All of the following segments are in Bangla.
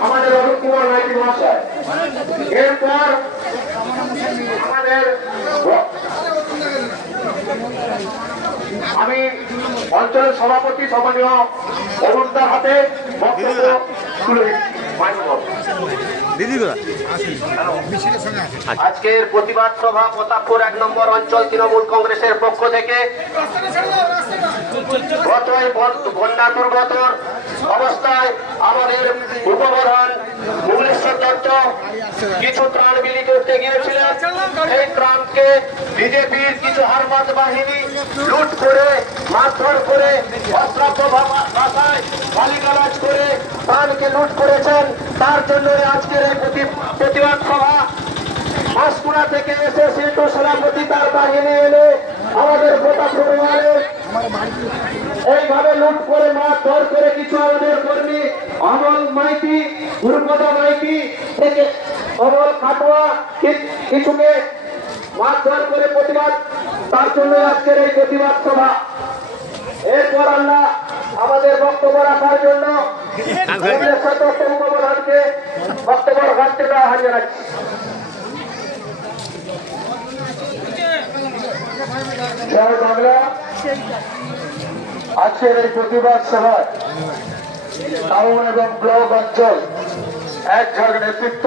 আমাদের অরূপ কুমার মহাশয় এরপর আমাদের আমি অঞ্চলের সভাপতি সম্মানীয় অরুণদার হাতে বক্তব্য তুলে দিচ্ছি। আজকের প্রতিবাদ সভা প্রতাপপুর এক নম্বর অঞ্চল তৃণমূল কংগ্রেসের পক্ষ থেকে। বন্যা অবস্থায় আমাদের উপপ্রধান ভুবনেশ্বর দত্ত কিছু ত্রাণ বিলি করতে গিয়েছিলেন। সেই ত্রাণকে বিজেপির কিছু হারমাত বাহিনী লুট করে, মারধর করে অস্ত্রাব্য ভাবা- গালিগালাজ করে ত্রাণকে লুট করেছেন, তার জন্য আজকের এই প্রতি- প্রতিবাদ সভা। পাঁশকুড়া থেকে এসে সিটু সেনাপতি তার বাহিনী এনে আমাদের গোটা পরিবারে এইভাবে লুট করে মাছ ধর করে কিছু আমাদের কর্মী, অমল মাইতি, গুরুপদ মাইতি থেকে অমল খাটুয়া কিছুকে মাছ ধর করে প্রতিবাদ। তার জন্য আজকের এই প্রতিবাদ সভা। এরপর আমরা আমাদের বক্তব্য রাখার জন্য সদস্য উপপ্রধানকে বক্তব্য রাখার জন্য আহ্বান জানাচ্ছি জয় বাংলা। আজকের এই প্রতিবাদ সভায় টাউন এবং ব্লক অঞ্চল এক ঝাঁক নেতৃত্ব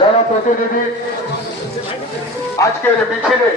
জনপ্রতিনিধি আজকের মিছিলে